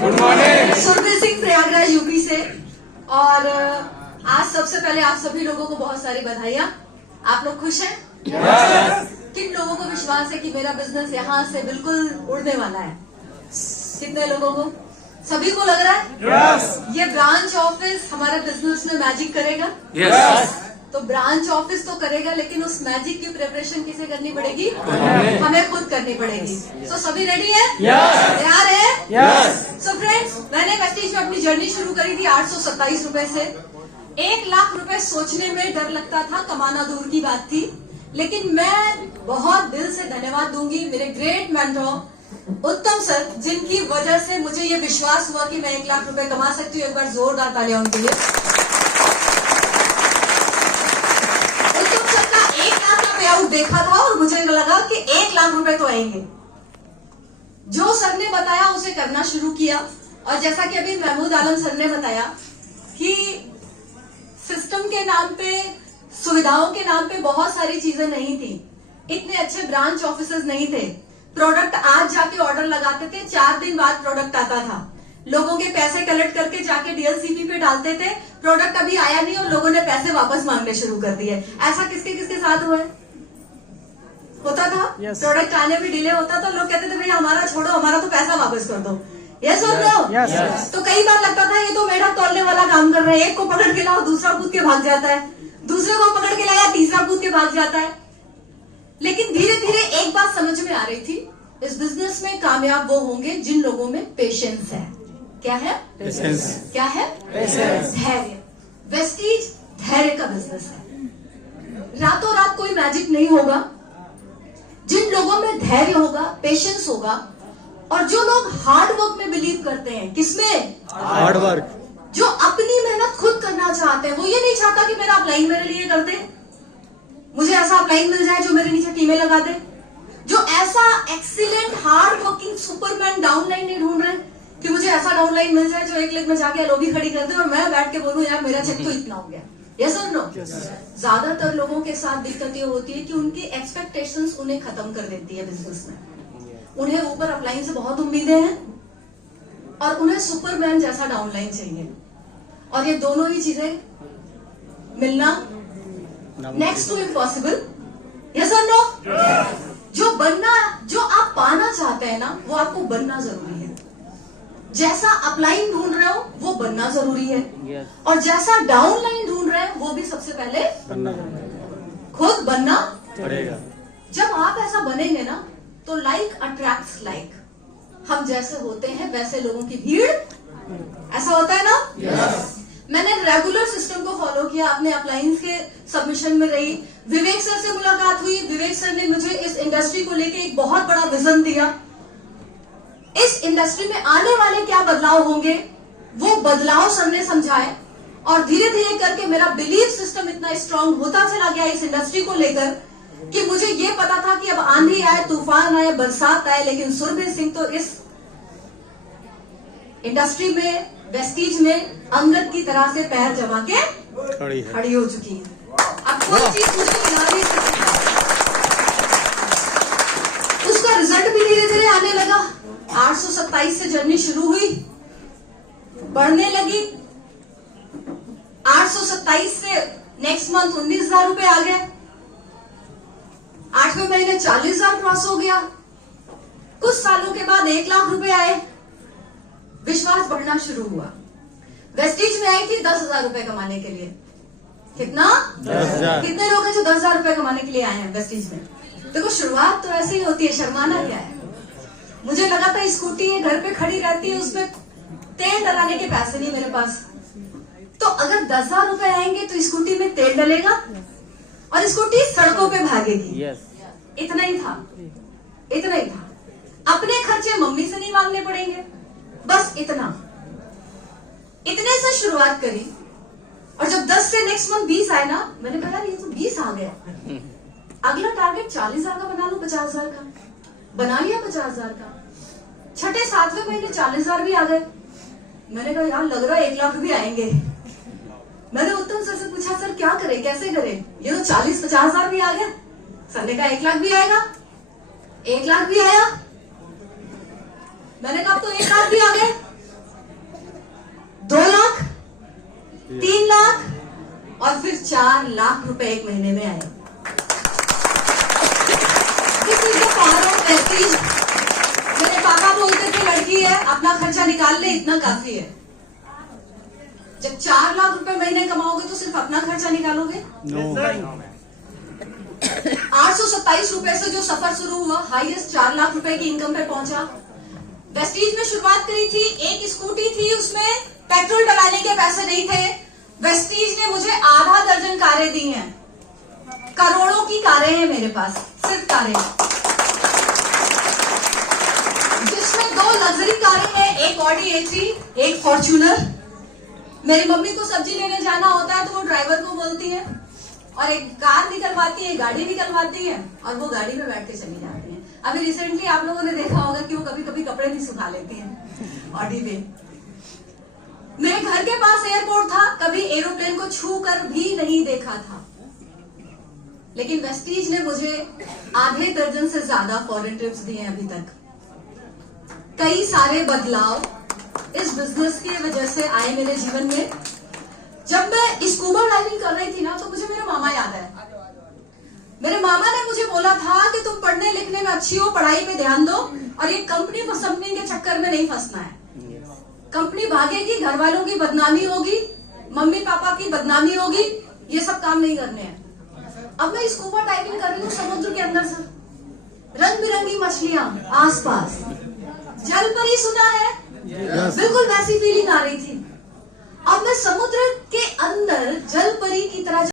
Good morning. Surbhir Singh, Prayagraj, UP से। और आज सबसे पहले आप सभी लोगों को बहुत सारी बधाइयाँ। आप लोग खुश हैं? किन लोगों को विश्वास है कि मेरा बिजनेस यहाँ से बिल्कुल उड़ने वाला है? कितने लोगों को? सभी को लग रहा है ये ब्रांच ऑफिस हमारे बिजनेस में मैजिक करेगा? तो ब्रांच ऑफिस तो करेगा, लेकिन उस मैजिक की प्रिपरेशन किसे करनी पड़ेगी? हमें खुद करनी पड़ेगी। सो सभी रेडी है? तैयार है? सो फ्रेंड्स, मैंने वेस्टीज में अपनी जर्नी शुरू करी थी 827 रुपए से। 1 लाख रुपए सोचने में डर लगता था, कमाना दूर की बात थी। लेकिन मैं बहुत दिल से धन्यवाद दूंगी मेरे ग्रेट मेंटोर उत्तम सर, जिनकी वजह से मुझे ये विश्वास हुआ कि मैं 1 लाख रुपए कमा सकती हूँ। एक बार जोरदार तालियां उनके लिए। उत्तम सर का 1 लाख का पे आउट देखा था और मुझे लगा कि 1 लाख रुपए तो आएंगे। जो सर ने बताया उसे करना शुरू किया। और जैसा कि अभी महमूद आलम सर ने बताया कि सिस्टम के नाम पे, सुविधाओं के नाम पे बहुत सारी चीजें नहीं थी, इतने अच्छे ब्रांच ऑफिसर्स नहीं थे। प्रोडक्ट आज जाके ऑर्डर लगाते थे, 4 दिन बाद प्रोडक्ट आता था। लोगों के पैसे कलेक्ट करके जाके डीएलसीपी पे डालते थे, प्रोडक्ट अभी आया नहीं और लोगों ने पैसे वापस मांगने शुरू कर दिए। ऐसा किसके किसके साथ हुआ है? होता था। प्रोडक्ट आने में डिले होता तो लोग कहते थे भाई हमारा छोड़ो, हमारा तो पैसा वापस कर दो। यस और नो? तो कई बार लगता था ये तो मेढक तोलने वाला काम कर रहे हैं, एक को पकड़ के लाओ, दूसरा कूद के भाग जाता है, दूसरे को पकड़ के लाया, तीसरा कूद के भाग जाता है। लेकिन धीरे धीरे एक बात समझ में आ रही थी, इस बिजनेस में कामयाब वो होंगे जिन लोगों में पेशेंस है। क्या है? पेशेंस। क्या है? पेशेंस। धैर्य। वेस्टीज धैर्य का बिजनेस है। रातों रात कोई मैजिक नहीं होगा। जिन लोगों में धैर्य होगा, पेशेंस होगा, और जो लोग हार्ड वर्क में बिलीव करते हैं, किसमें? Hard work. जो अपनी मेहनत खुद करना चाहते हैं, वो ये नहीं चाहता कि मेरा अपलाइन मेरे लिए कर दे, मुझे ऐसा अपलाइन मिल जाए जो मेरे नीचे टीमें लगा दे। जो ऐसा excellent hard working Superman downline नहीं ढूंढ रहे कि मुझे ऐसा डाउनलाइन मिल जाए जो एक लेग में जाके लोबी खड़ी कर दे और मैं बैठ के बोलूं यार मेरा चेक तो इतना हो गया। यस और नो? ज्यादातर लोगों के साथ दिक्कत ये होती है कि उनकी एक्सपेक्टेशंस उन्हें खत्म कर देती है बिजनेस में। उन्हें ऊपर अपलाइन से बहुत उम्मीदें हैं और उन्हें सुपरमैन जैसा डाउनलाइन चाहिए, और ये दोनों ही चीजें मिलना नेक्स्ट टू इम्पॉसिबल। यस और नो? जो आप पाना चाहते हैं ना, वो आपको बनना जरूरी है। जैसा अपलाइन ढूंढ रहे हो वो बनना जरूरी है, और जैसा डाउनलाइन ढूंढ रहे हैं वो भी सबसे पहले खुद बनना पड़ेगा। जब आप ऐसा बनेंगे ना तो लाइक अट्रैक्ट्स लाइक। हम जैसे होते हैं वैसे लोगों की भीड़, ऐसा होता है ना? मैंने रेगुलर सिस्टम को फॉलो किया, अपने अपलाइंस के सबमिशन में रही। विवेक सर से मुलाकात हुई। विवेक सर ने मुझे इस इंडस्ट्री को लेके एक बहुत बड़ा विजन दिया। इस इंडस्ट्री में आने वाले क्या बदलाव होंगे, वो बदलाव सर ने समझाए, और धीरे धीरे करके मेरा बिलीफ सिस्टम इतना स्ट्रांग होता चला गया इस इंडस्ट्री को लेकर कि मुझे ये पता था कि अब आंधी आए, तूफान आए, बरसात आए, लेकिन सुरभीर सिंह तो इस इंडस्ट्री में, वेस्टीज में अंगद की तरह से पैर जमा के खड़ी हो चुकी है। अब कोई चीज मुझे हिला नहीं सकती। उसका रिजल्ट भी धीरे धीरे आने लगा। 827 से जर्नी शुरू हुई, बढ़ने लगी। 827 से नेक्स्ट मंथ 19,000 रुपए आ गए। 8वें महीने 40,000 क्रॉस हो गया। कुछ सालों के बाद 1 लाख रुपए आए। विश्वास बढ़ना शुरू हुआ। वेस्टीज में आई थी 10,000 रुपए कमाने के लिए। कितना? 10,000। कितने लोग हैं जो 10,000 रुपए कमाने के लिए आए हैं वेस्टीज में? देखो, शुरुआत तो ऐसे ही होती है, शर्माना क्या है। मुझे लगा था स्कूटी घर पे खड़ी रहती है, उसमें तेल डलाने के पैसे नहीं मेरे पास, तो अगर 10,000 रुपए आएंगे तो स्कूटी में तेल डलेगा और स्कूटी सड़कों पे भागेगी। इतना ही था, इतना ही था। अपने खर्चे मम्मी से नहीं मांगने पड़ेंगे, बस इतना। इतने से शुरुआत करी, और जब 10 से नेक्स्ट मंथ 20 आए ना, मैंने कहा ये तो 20 आ गया। अगला टारगेट 40,000 का बना लो, 50,000 का बना लिया, 50,000 का। 6ठे 7वें महीने 40,000 भी आ गए। मैंने कहा यार लग रहा है 1 लाख भी आएंगे। मैंने उत्तम सर से पूछा, सर क्या करें, कैसे करें, ये तो 40-50,000 भी आ गया। सर ने कहा 1 लाख भी आएगा। 1 लाख भी आया। मैंने कहा तो 1 लाख भी आ गए। 4 लाख रुपए एक महीने में आए। This is the power of prestige। मेरे पापा बोलते थे लड़की है अपना खर्चा निकाल ले, इतना काफी है। जब 4 लाख रुपए महीने कमाओगे तो सिर्फ अपना खर्चा निकालोगे? 827 रुपए से जो सफर शुरू हुआ, हाईएस्ट 4 लाख रुपए की इनकम पे पहुंचा। वेस्टीज में शुरुआत करी थी, एक स्कूटी थी, उसमें पेट्रोल डलाने के पैसे नहीं थे। वेस्टीज ने मुझे आधा दर्जन कारें दी हैं, करोड़ों की कारें हैं मेरे पास, सिर्फ कारें, जिसमें 2 लग्जरी कारें हैं, एक ऑडी A3, एक फॉर्च्यूनर। मेरी मम्मी को सब्जी लेने जाना होता है तो वो ड्राइवर को बोलती है और एक कार निकलवाती है, गाड़ी निकलवाती है और वो गाड़ी में बैठ के चली जाती है। अभी रिसेंटली आप लोगों ने देखा होगा कि वो कभी कभी कपड़े भी सुखा लेती हैं ऑडी पे। मेरे घर के पास एयरपोर्ट था, कभी एरोप्लेन को छू कर भी नहीं देखा था, लेकिन वेस्टीज ने मुझे आधे दर्जन से ज्यादा फॉरेन ट्रिप्स दिए अभी तक। कई सारे बदलाव इस बिजनेस की वजह से आए मेरे जीवन में। जब मैं स्कूबा डाइविंग कर रही थी ना, तो मुझे मेरा मामा याद है। मेरे मामा ने मुझे बोला था कि तुम पढ़ने लिखने में अच्छी हो, पढ़ाई पे ध्यान दो और ये कंपनी फंसने के चक्कर में नहीं फंसना है। कंपनी भागेगी, घर वालों की बदनामी होगी, मम्मी पापा की बदनामी होगी, ये सब काम नहीं करने हैं। अब मैं स्कूबा डाइविंग कर रही हूँ समुद्र के अंदर से, रंग बिरंगी मछलियां आसपास, जल परी सुना है? बिल्कुल वैसी फीलिंग आ रही थी। अब मैं समुद्र के अंदर जल परी की तरह